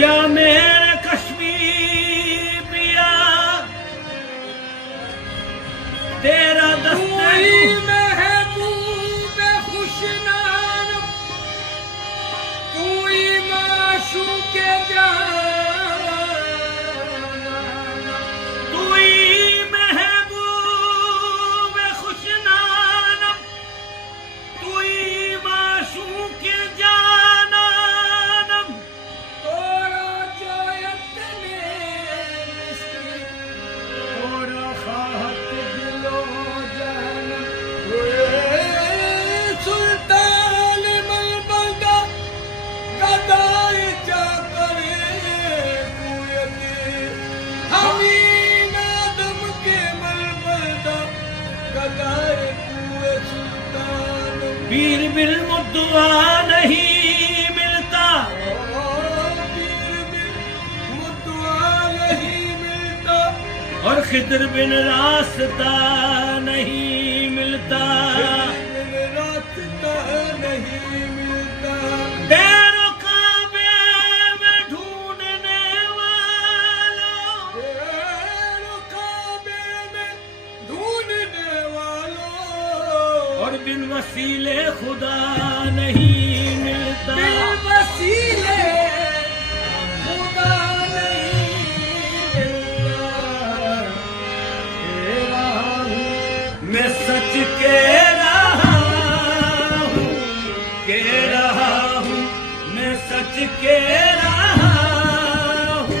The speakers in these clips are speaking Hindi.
या मेरे कश्मीर पिया तेरा दस्तूरी महबूब खुशनाम तू ही माशूक जान तू ही महबूब खुशनाम तू ही माशूक जानम तोरा जोयत में तोरा खात दिलो जान सुल्तान मलबदा गदाई जा करे कुयती हमीन आदम के मलबदा गदाई कुए सुल्तान पीर बिन मुद्दुआ नहीं मिलता और खिदर बिन रास्ता नहीं मिलता पैरों काबे में ढूंढने वालों और बिन वसीले खुदा नहीं मिलता वसीले खुदा नहीं मिलता मैं सच कह रहा हूँ मैं सच कह रहा हूँ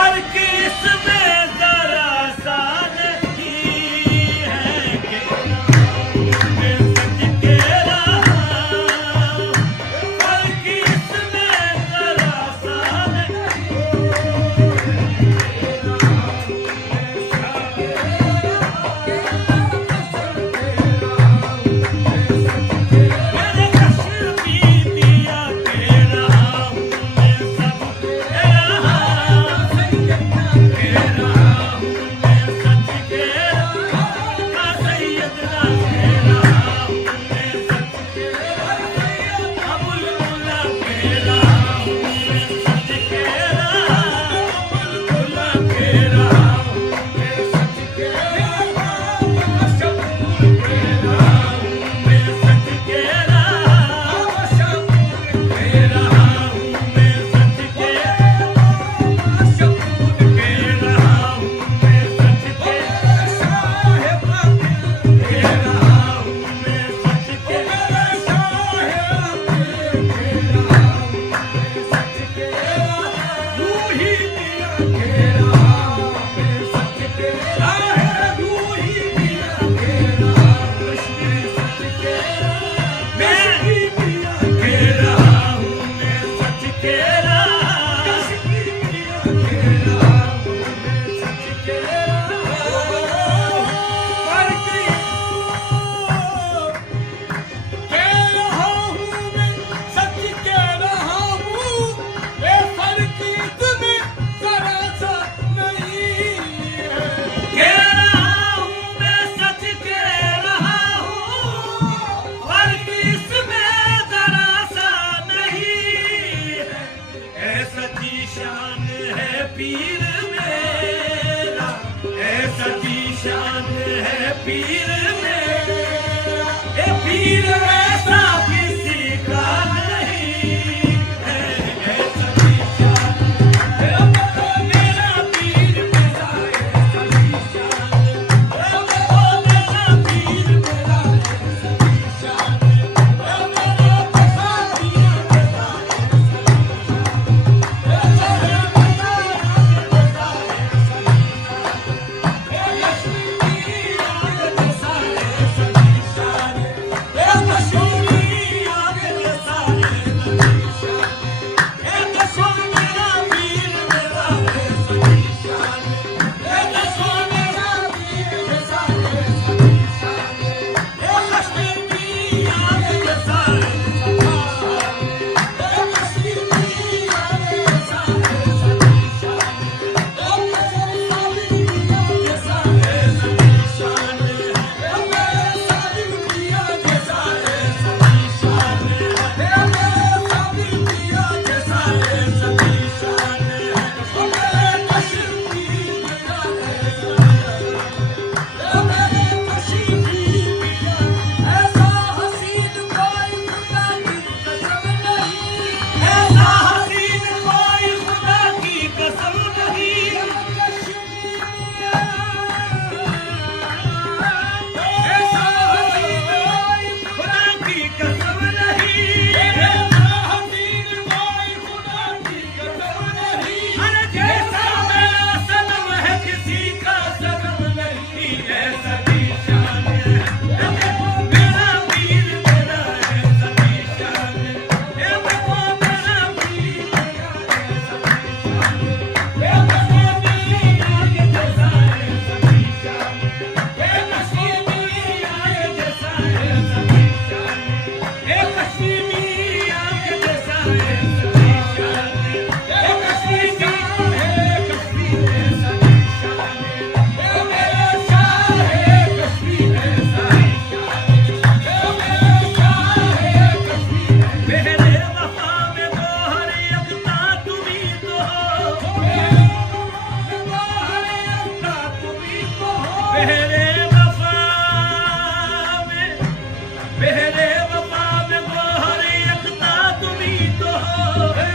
और किसमें जरा सा नहीं है मैं सच कह रहा हूँ और किसमें जरा सा मेरे कश्मीर पिया कह रहा हूँ मैं सब कह रहा हूँ मैं सच कह रहा हूँ सैयदना कह रहा हूँ मैं सच कह रहा हूँ अबुल मुला कह रहा हूँ मैं सच कह रहा हूँ अबुल मुला कह रहा हूँ मैं सच कह रहा हूँ मशहूर कह रहा हूँ मैं सच कह रहा हूँ मशहूर कह रहा हूँ मैं सच कह रहा हूँ मशहूर कह रहा हूँ मैं सच कह साहिब कह रहा हूँ मैं सच कह साहिब कह रहा हूँ मैं सच कह रूही दिया कह रहा हूँ मैं सच कह रूही दिया कह रहा हूँ कश्मीर सच कह मैं दिया कह रहा हूँ मैं सच कह रहा कश्मीर दिया कह रहा हूँ मैं सच कह कह रहा हूँ मैं सच कह रहा हूँ फर्क इसमें जरा सा नहीं है ऐसा जी शान है पीर मेरा ऐसा जी शान है पीर मेरा ए पीर ऐसा किसी का नहीं है ऐसा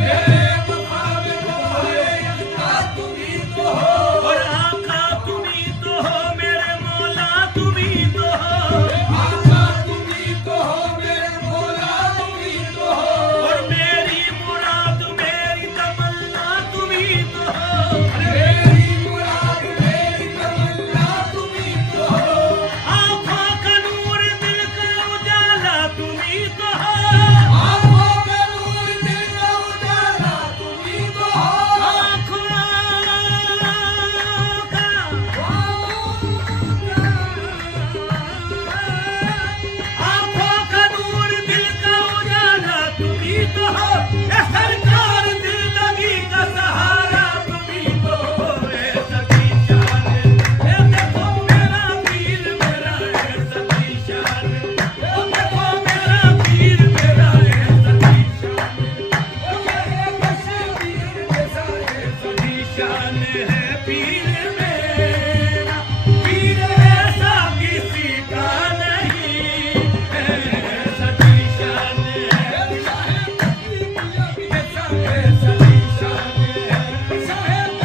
मेरे वफा में मोहे अख्ता तुम ही तो हो। और आका तुम ही तो हो, मेरे मौला तुम ही तो हो। आका तुम ही तो हो, मेरे मौला तुम ही तो हो। और मेरी मुराद मेरी तमन्ना तुम ही तो हो। मेरी मुराद मेरी तमन्ना तुम ही तो हो। आँखों का नूर दिल का उजाला तुम ही तो हो। आँखों का नूर दिल का उजाला तुम ही तो हो। आँखों का नूर दिल का उजाला तुम ही तो हो। ए सरकार जिंदगी का सहारा तुम ही तो हो। ए सच्ची शान, ए देखो मेरा पीर मेरा, ए सच्ची शान। ए देखो मेरा पीर मेरा, ए सच्ची शान। ओ मेरे कश्मीर जैसा है सच्ची शान है पीर मेरा, पीर ऐसा किसी का नहीं है। सच्ची शान है, साहेब पिया जैसा है। सच्ची शान है। साहेब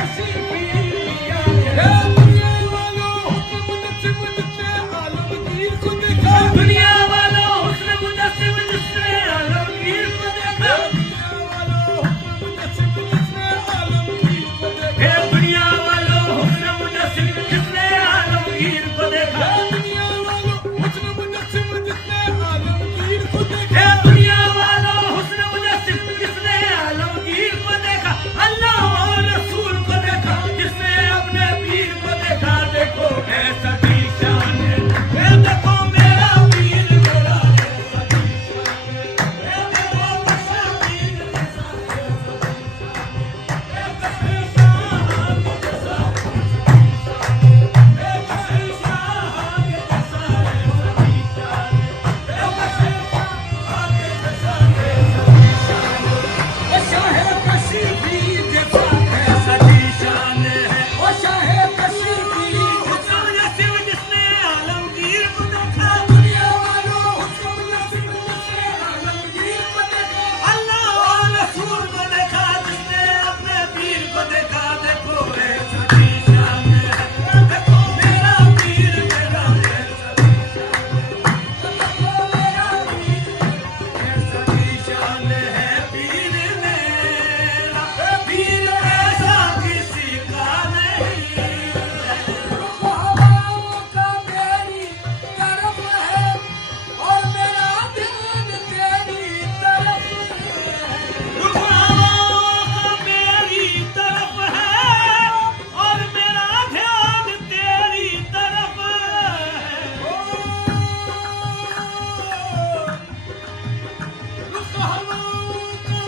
पिया है। दुनिया वालों हुक्म नसीब जिसने आलमगीर को देखा। दुनिया वालों हुस्न मुजस्सिम जिसने आलमगीर को देखा। दुनिया वालों हुक्म नसीब जिसने आलमगीर को देखा। हे दुनिया वालों हुस्न मुजस्सिम जिसने आलमगीर को देखा। दुनिया वालों हुस्न मुजस्सिम जिसने आलमगीर को देखा। हे दुनिया वालों हुस्न मुजस्सिम जिसने आलमगीर को देखा। अल्लाह और रसूल को देखा, जिसने अपने पीर को देखा। देखो ऐसा की शान है, ये देखो मेरा पीर मेरा, ऐसा की शान है। ये देखो मेरा पीर ऐसा, ऐसा की शान है। ऐसा की शान है, ऐसा की शान है। ओ शाहे कशीफी जैसा है। सच्ची शान है। ओ शाहे कशीफी हुस्न मुजस्सिम जिसने आलमगीर को देखा। दुनिया वालों हुस्न मुजस्सिम जिसने आलमगीर को देखा। अल्लाह और रसूल को देखा, जिसने अपने पीर को देखा। देखो ये सच्ची शान है, देखो मेरा पीर मेरा, ये सच्ची शान है। देखो मेरा पीर, ये सच्ची शान है पीर मेरा, पीर ऐसा किसी का नहीं है। हवाओं का मेरी तरफ है और मेरा ध्यान तेरी तरफ है। रुख हवाओं का मेरी तरफ है और मेरा ध्यान तेरी तरफ है। रुख हवाओं का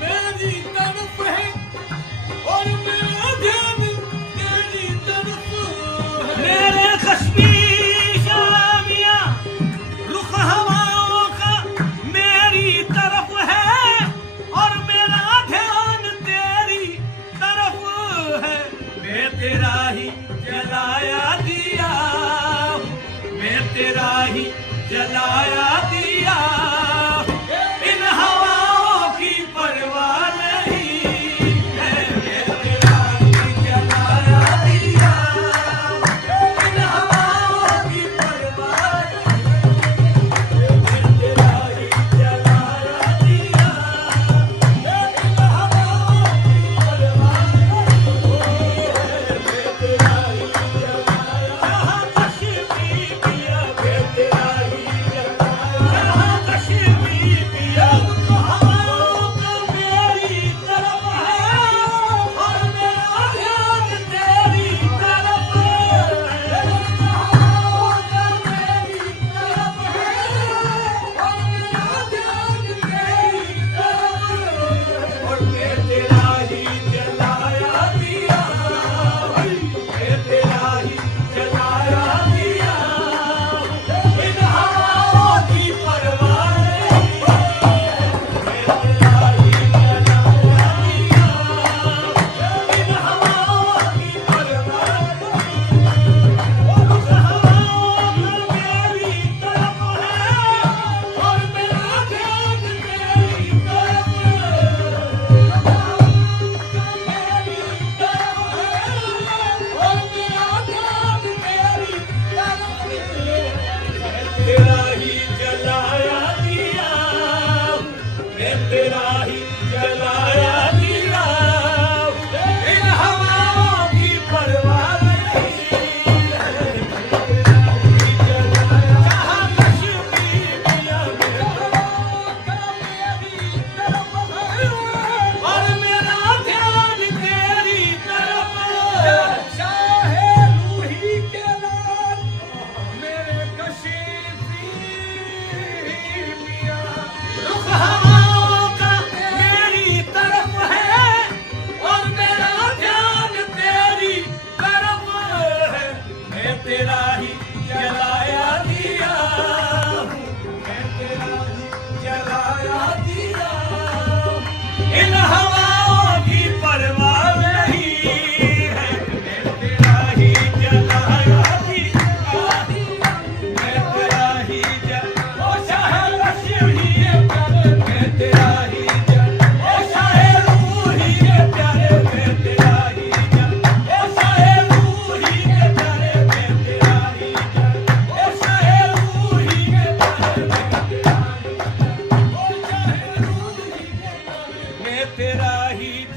मेरी तरफ है और मेरा ध्यान तेरी तरफ है। मेरे कश्मीर शामिया, रुख हवाओं का मेरी तरफ है और मेरा ध्यान तेरी तरफ है। मैं तेरा ही जलाया दिया हूँ, मैं तेरा ही जलाया दिया हूँ। इन हवाओं की परवाह नहीं है। मैं तेरा ही जलाया दिया हूँ, इन हवाओं की परवाह नहीं है। मैं तेरा ही जलाया दिया हूँ, इन हवाओं की परवाह नहीं है। मैं तेरा ही जलाया, जहाँ कश्मीर किया, मैं तेरा ही जलाया।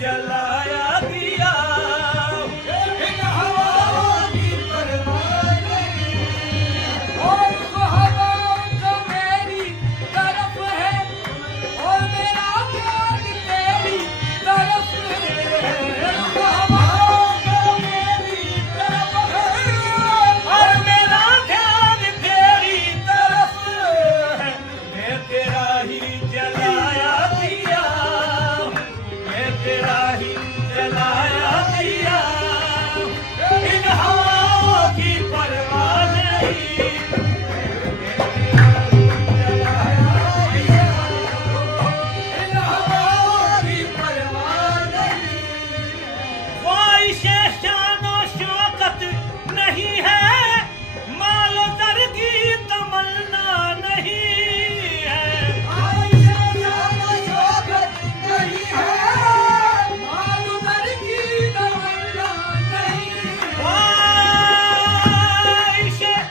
जलाया दिया इन हवाओं की परवाह नहीं और उस हवाओं का मेरी तरफ है और मेरा प्यार तेरी तरफ है उस हवाओं का मेरी तरफ है और मेरा ध्यान तेरी तरफ है मैं तेरा ही जलाया दिया मैं तेरा ही जलाया दिया इन हवाओं की परवाह नहीं इन हवाओं की परवाह नहीं ख्वाहिशें शानो शौकत नहीं है मालो दर की तमन्ना नहीं है आइशा जाना शौकत नहीं है मालूदर की तमन्ना नहीं ख्वाहिशें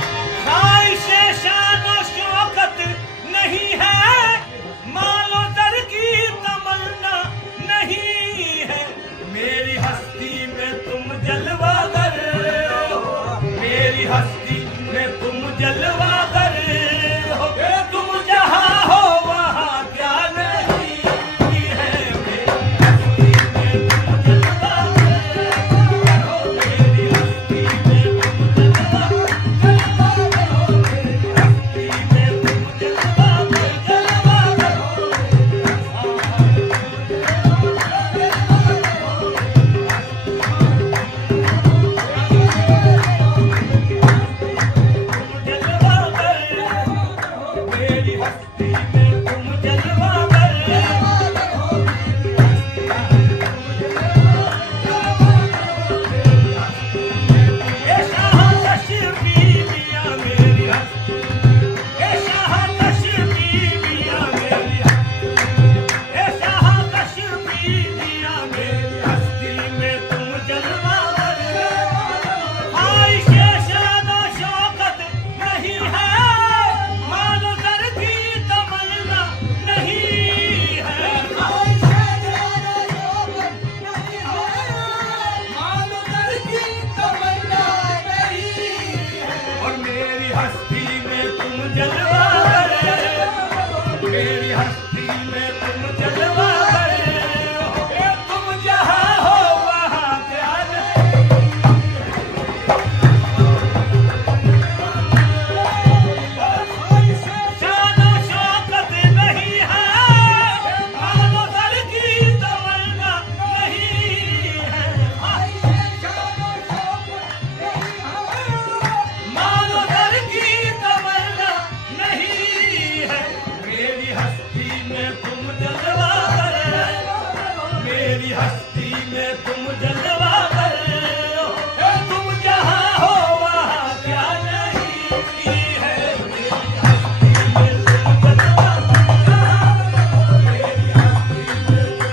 ख्वाहिशें शानो शौकत नहीं है मालो दर की तमन्ना नहीं है मेरी हस्ती में तुम जलवागर मेरी हस्ती में तुम जलवागर हो तुम जहाँ हो वहाँ क्या नहीं है मेरी हस्ती में तुम जलवागर हो मेरी हस्ती में तुम जलवागर हो मेरी हस्ती में तुम जलवागर हो मेरी हस्ती में तुम जलवागर ए शाह तशरीफी मियां मेरी हस्ती ए शाह तशरीफी मियां मेरी ए शाह तशरीफी मियां मेरी हस्ती में तुम जलवागर ख्वाहिशें शानो शौकत नहीं है मालो दर की तमन्ना नहीं है और मेरी हस्ती में तुम जलवागर मेरी हस्ती में तुम जलवागर तुम जहाँ हो वहाँ क्या शानो शौकत नहीं है मालो दर की तमन्ना नहीं है मालो दर की तमन्ना नहीं है मेरी हस्ती में तुम जलवागर मेरी हस्ती में तुम जलवागर तुम जहाँ हो वहाँ क्या नहीं है मेरी हस्ती में तुम जलवागर मेरी हस्ती में तुम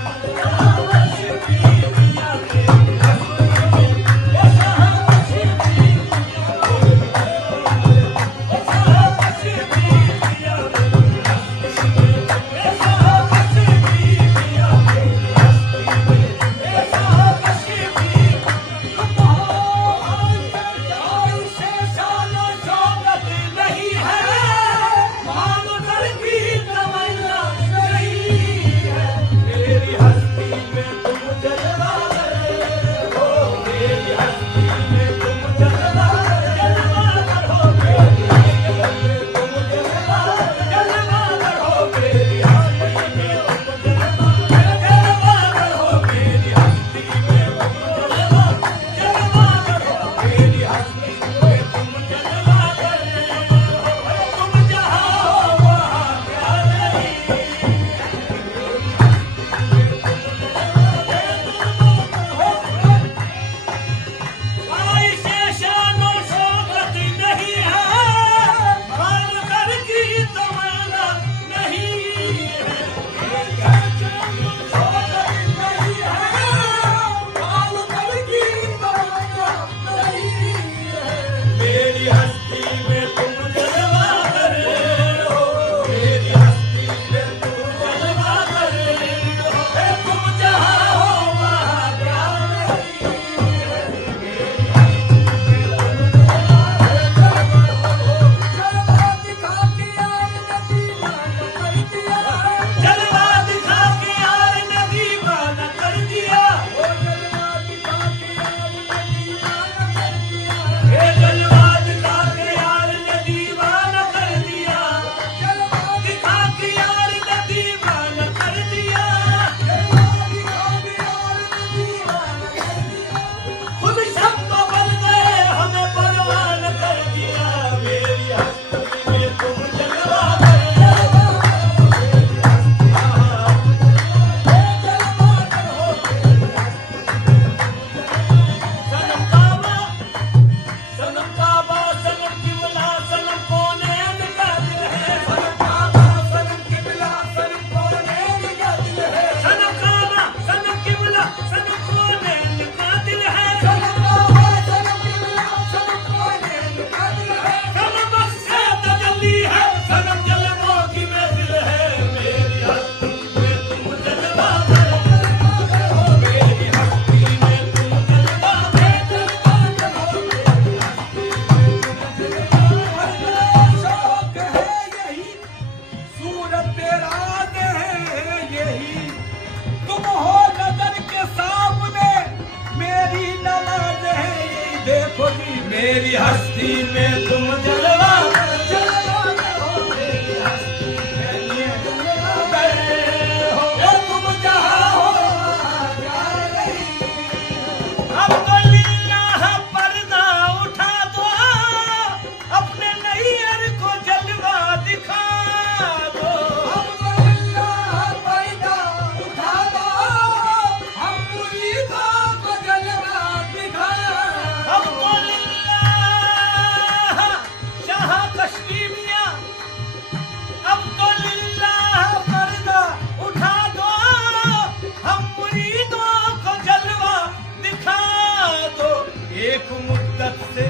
मेरी हस्ती में तुम जलवा अब तो लिल्लाह पर्दा उठा दो, अपने नैयर को जलवा दिखा दो। अब तो लिल्लाह शाह कश्मीर मियां, अब तो लिल्लाह पर्दा उठा दो, हम मुरीदों को जलवा दिखा दो। एक मुद्दत से